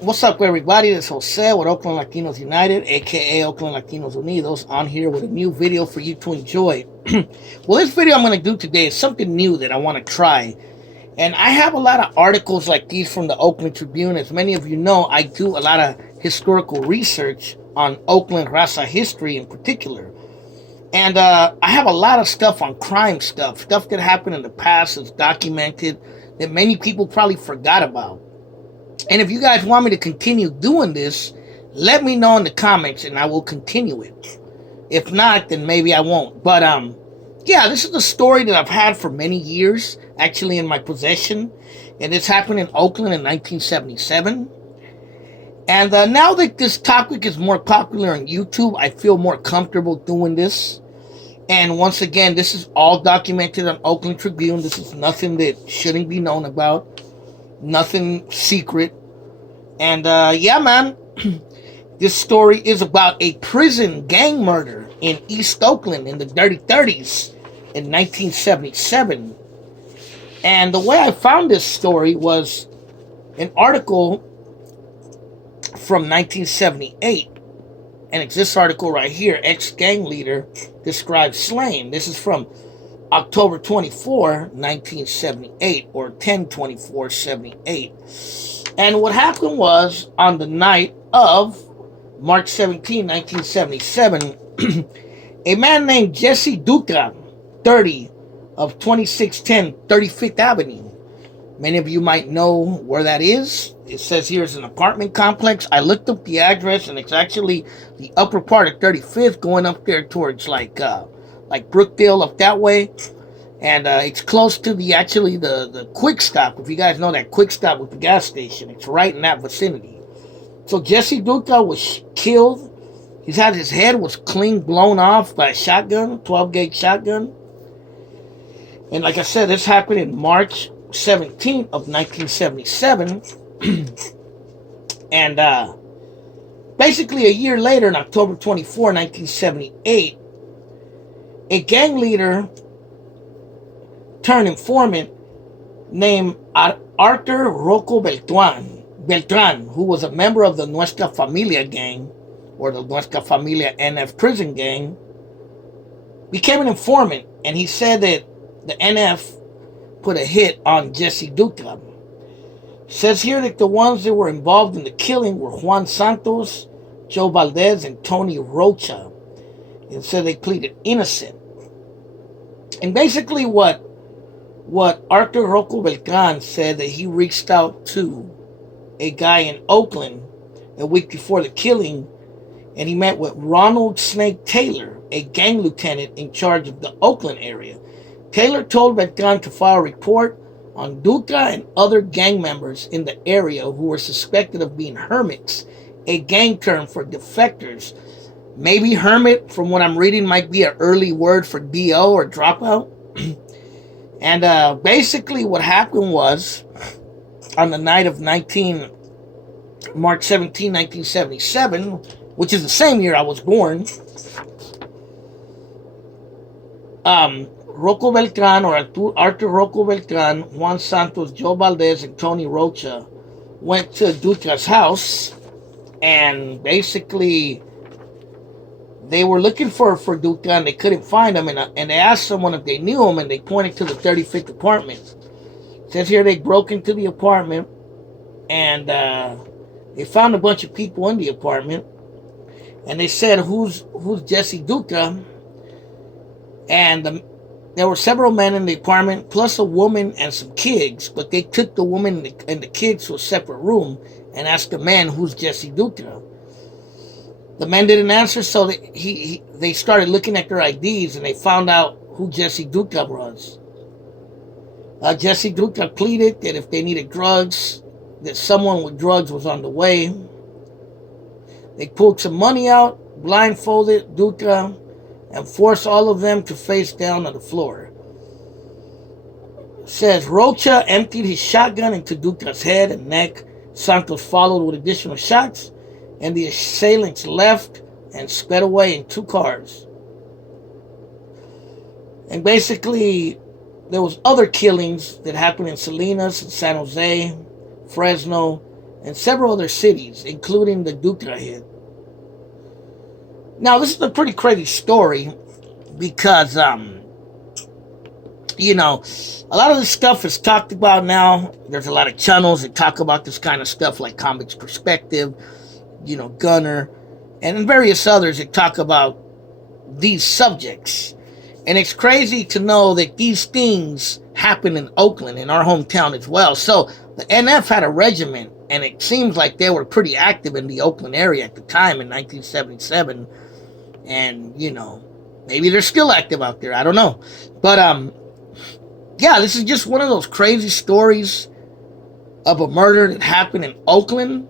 What's up, everybody? This is Jose with Oakland Latinos United, aka Oakland Latinos Unidos, on here with a new video for you to enjoy. Well, this video I'm going to do today is something new that I want to try. And I have a lot of articles like these from the Oakland Tribune. As many of you know, I do a lot of historical research on Oakland Raza history in particular. And I have a lot of stuff on crime stuff that happened in the past that's documented that many people probably forgot about. And if you guys want me to continue doing this, let me know in the comments and I will continue it. If not, then maybe I won't. But yeah, this is a story that I've had for many years, actually in my possession. And this happened in Oakland in 1977. And now that this topic is more popular on YouTube, I feel more comfortable doing this. And once again, this is all documented on Oakland Tribune. This is nothing that shouldn't be known about. Nothing secret. And yeah, man, this story is about a prison gang murder in East Oakland in the dirty 30s in 1977. And the way I found this story was an article from 1978. And it's this article right here, ex-gang leader describes slaying. This is from October 24, 1978, or 10/24/78. And what happened was, on the night of March 17, 1977, a man named Jesse Dutra, 30, of 2610 35th Avenue. Many of you might know where that is. It says here it's an apartment complex. I looked up the address, and it's actually the upper part of 35th, going up there towards like Brookdale up that way. And it's close to the quick stop. If you guys know that quick stop with the gas station, it's right in that vicinity. So Jesse Dutra was killed. His head was clean blown off by a shotgun, 12-gauge shotgun. And like I said, this happened in March 17th of 1977. And basically a year later, on October 24, 1978, a gang leader turned informant named Arthur Rocco Beltran, who was a member of the Nuestra Familia gang, or the Nuestra Familia NF prison gang, became an informant. And he said that the NF put a hit on Jesse Dutra. Says here that the ones that were involved in the killing were Juan Santos, Joe Valdez, and Tony Rocha. And said they pleaded innocent. And basically what Arthur Rocco Beltran said, that he reached out to a guy in Oakland a week before the killing, and he met with Ronald Snake Taylor, a gang lieutenant in charge of the Oakland area. Taylor told Beltran to file a report on Dutra and other gang members in the area who were suspected of being hermits, a gang term for defectors. Maybe hermit, from what I'm reading, might be an early word for DO or dropout. And basically what happened was, on the night of March 17, 1977, which is the same year I was born, Rocco Beltran, or Arthur Rocco Beltran, Juan Santos, Joe Valdez, and Tony Rocha went to Dutra's house, and basically they were looking for Dutra, and they couldn't find him, and they asked someone if they knew him, and they pointed to the 35th apartment. It says here they broke into the apartment, and they found a bunch of people in the apartment, and they said, who's Jesse Dutra? And there were several men in the apartment, plus a woman and some kids, but they took the woman and the kids to a separate room and asked the men, who's Jesse Dutra? The men didn't answer, so they started looking at their IDs, and they found out who Jesse Dutra was. Jesse Dutra pleaded that if they needed drugs, that someone with drugs was on the way. They pulled some money out, blindfolded Dutra, and forced all of them to face down on the floor. It says Rocha emptied his shotgun into Dutra's head and neck. Santos followed with additional shots, and the assailants left and sped away in two cars. And basically, there was other killings that happened in Salinas and San Jose, Fresno, and several other cities, including the Dutra hit. Now, this is a pretty crazy story because, you know, a lot of this stuff is talked about now. There's a lot of channels that talk about this kind of stuff, like Comics Perspective, Gunner, and various others that talk about these subjects. And it's crazy to know that these things happen in Oakland, in our hometown as well. So the NF had a regiment, and it seems like they were pretty active in the Oakland area at the time in 1977. And, maybe they're still active out there. I don't know. But, yeah, this is just one of those crazy stories of a murder that happened in Oakland.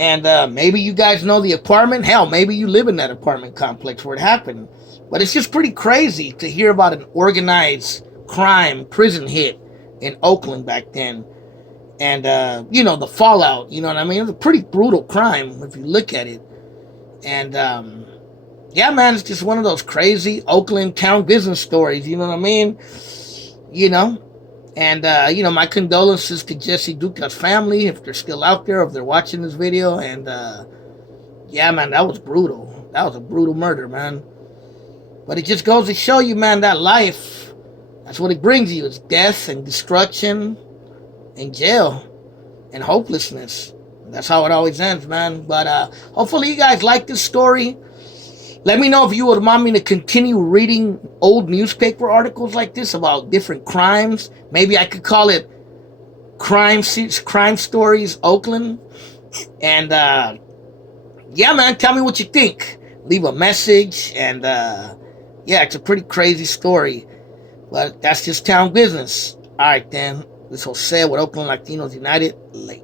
And maybe you guys know the apartment. Hell, maybe you live in that apartment complex where it happened. But it's just pretty crazy to hear about an organized crime prison hit in Oakland back then. And, the fallout, you know what I mean? It was a pretty brutal crime if you look at it. And, yeah, man, it's just one of those crazy Oakland town business stories, you know what I mean? And, my condolences to Jesse Dutra's family, if they're still out there, if they're watching this video. And, yeah, man, that was brutal. That was a brutal murder, man. But it just goes to show you, man, that life, that's what it brings you. It's death and destruction and jail and hopelessness. That's how it always ends, man. But hopefully you guys like this story. Let me know if you would want me to continue reading old newspaper articles like this about different crimes. Maybe I could call it Crime Stories Oakland. And, yeah, man, tell me what you think. Leave a message. And, yeah, it's a pretty crazy story. But that's just town business. All right, then. This is Jose with Oakland Latinos United. Late.